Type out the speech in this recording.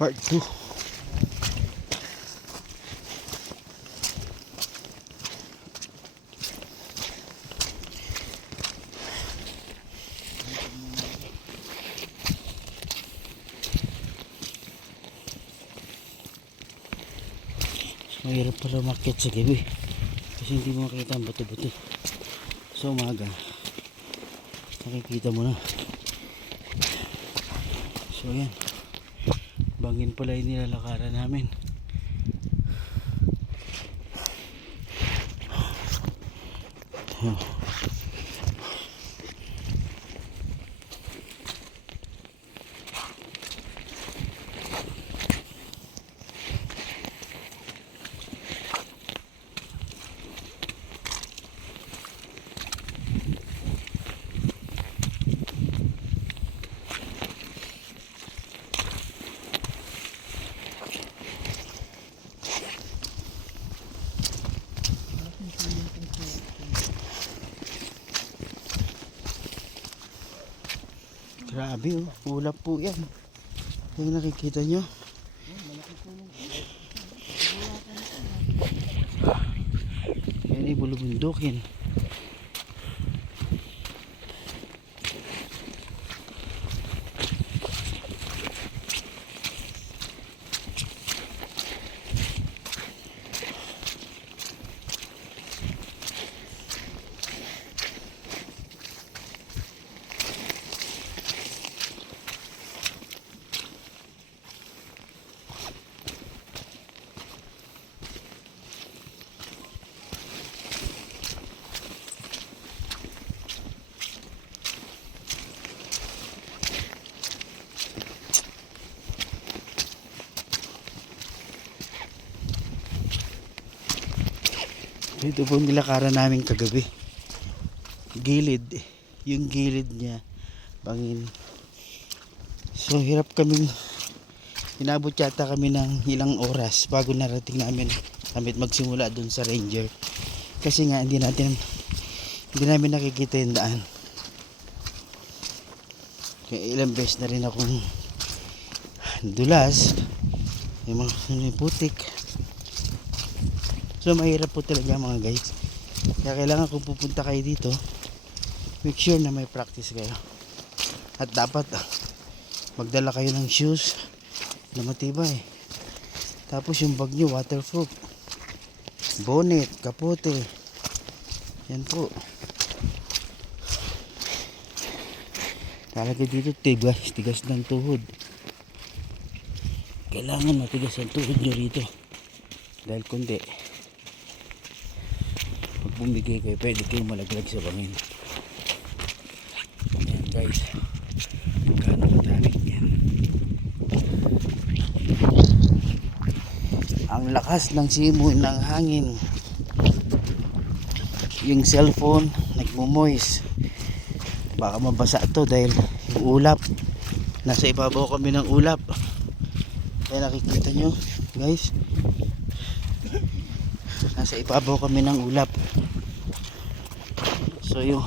Part 2. Mahirap pala umakyat sa gabi kasi hindi mo makita ang bato-bato. Sa umaga nakikita mo na. So yan, bangin pala yung nilalakaran namin. Grabe oh, ulap po yan. Yung nakikita nyo. Yan ay bulubundukin. Ito po nilakaran namin kagabi. Gilid. Yung gilid niya. Bangin. So hirap kaming inabot yata kami ng ilang oras bago narating namin kami magsimula dun sa ranger. Kasi nga hindi namin nakikita yung daan. Kaya ilang beses na rin akong dulas. Yung mga putik. So mahirap po talaga mga guys. Kaya kailangan kung pupunta kayo dito, make sure na may practice kayo. At dapat magdala kayo ng shoes na matibay. Tapos yung bag nyo waterproof. Bonnet, kapote. Yan po. Talaga dito tigas ng tuhod. Kailangan matigas ang tuhod nyo rito. Dahil kundi pag bumigay kayo, pwede kayo malaglag sa bangin. Ayan guys, magkano katarik yan. Ang lakas ng simoy ng hangin. Yung cellphone nagmumoist. Baka mabasa to dahil yung ulap, nasa ibabaw kami ng ulap. Kaya nakikita nyo guys, nasa ibabaw kami ng ulap. So yung